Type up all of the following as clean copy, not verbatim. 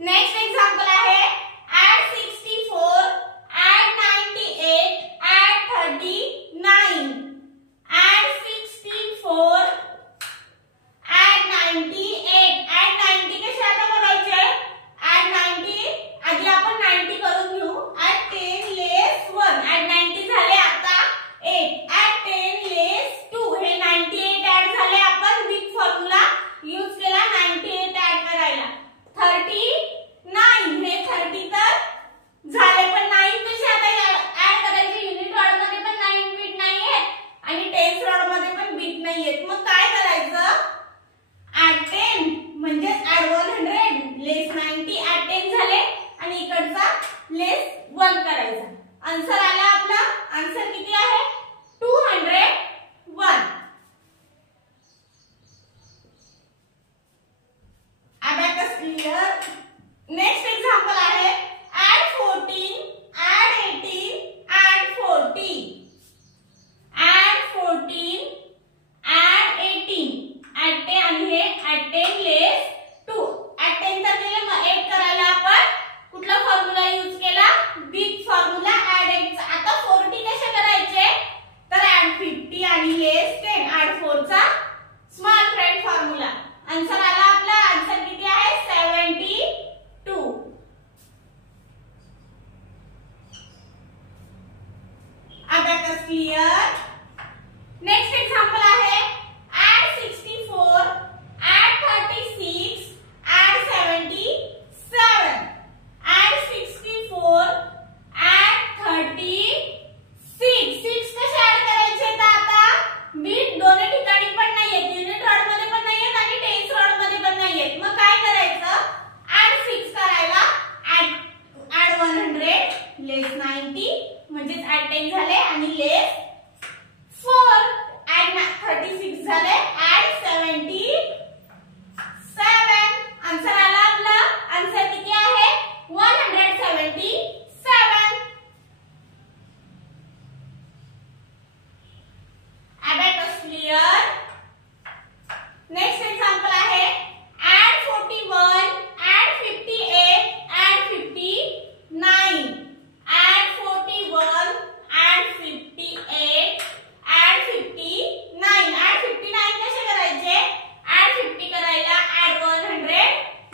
Next example आहे add 64, add 98, add 39. add 64, add 98, add 90 कसे आता बघायचे? add 90 आधी आपण 90 करून घेऊ. add 10 less 1, add 90 झाले आता 8, add 10 less 2, हे 98 ऍड झाले. आपण बिग फॉर्म्युला यूज केला 98 ऍड करायला. 39, हे 30 तर झाले, पण 9 कसे आता ऍड करायचे? युनिट रॉड मध्ये पण 9 बीट नाहीये आणि टेन्स रॉड मध्ये पण बीट नाहीयेत. मग काय करायचं? add 10 म्हणजे add 100 लेस 90, add 10 झाले आणि इकडचा लेस 1 करायचा. आन्सर आला आपला. आन्सर किती आहे? 201. Abacus clear. नेक्स्ट एक्झाम्पल आहे add 14, add 18, add 40. add 14, add 18, add 10 आणि हे add 10 लेस 2, add 10 तर केले. मग 8 करायला आपण कुठला फॉर्म्युला यूज केला? बिग फॉर्म्युला add 8 चा. आता 40 कसे करायचे? तर add 50 आणि लेस 10, add 4 चा स्मॉल फ्रेंड फॉर्म्युला. आन्सर आला आपला. आन्सर किती आहे? 72. Abacus clear. नेक्स्ट एक्झाम्पल आहे add 64, add 36, add 77. add 64, add 36. 6 कसे ऍड करायचे? तर आता बीट दोन्ही ठिकाणी पण नाहीयेत, युनिट रॉड मध्ये पण नाहीयेत आणि टेन्स रॉड मध्ये पण नाहीयेत. मग काय करायचं? add 6 करायला add 100 लेस 90 म्हणजे add 10 झाले आणि लेस 4, add 36 झाले, add 77. आन्सर आला आपला. आन्सर किती आहे? 177. Abacus clear. नेक्स्ट एक्झाम्पल आहे add 41, add 58, add 59. add 41, add 58, add 59. add 59 कसे करायचे? add 50 करायला add 100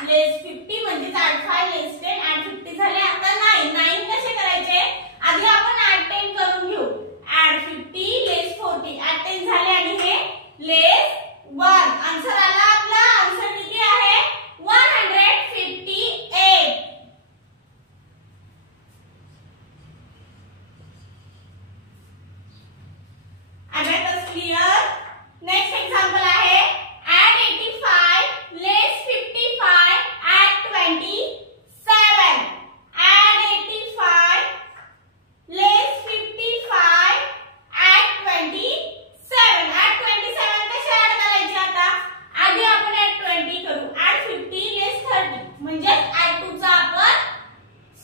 लेस 50 म्हणजे add 5 लेस 10, add 50 झाले. आता 9 कसे करायचे? आधी आपण add 10 करून घेऊ. add 50 लेस 40, add 10 झाले आणि हे लेस 1. आन्सर आला आपला. आन्सर किती आहे? 158. Abacus clear. नेक्स्ट एक्झाम्पल आहे add 85, लेस 55, add 27. add 85, लेस 55, add 27. add 27 कसे ऍड करायचे? आता आधी आपण add 20 करू. add 50 लेस 30 म्हणजे add 2 चा आपण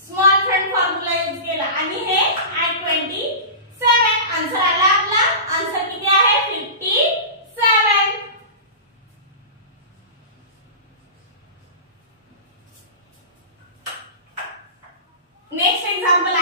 स्मॉल फ्रेंड फॉर्म्युला यूज केला आणि हे add 27. आन्सर आला आपला. आन्सर किती आहे? 57. Next example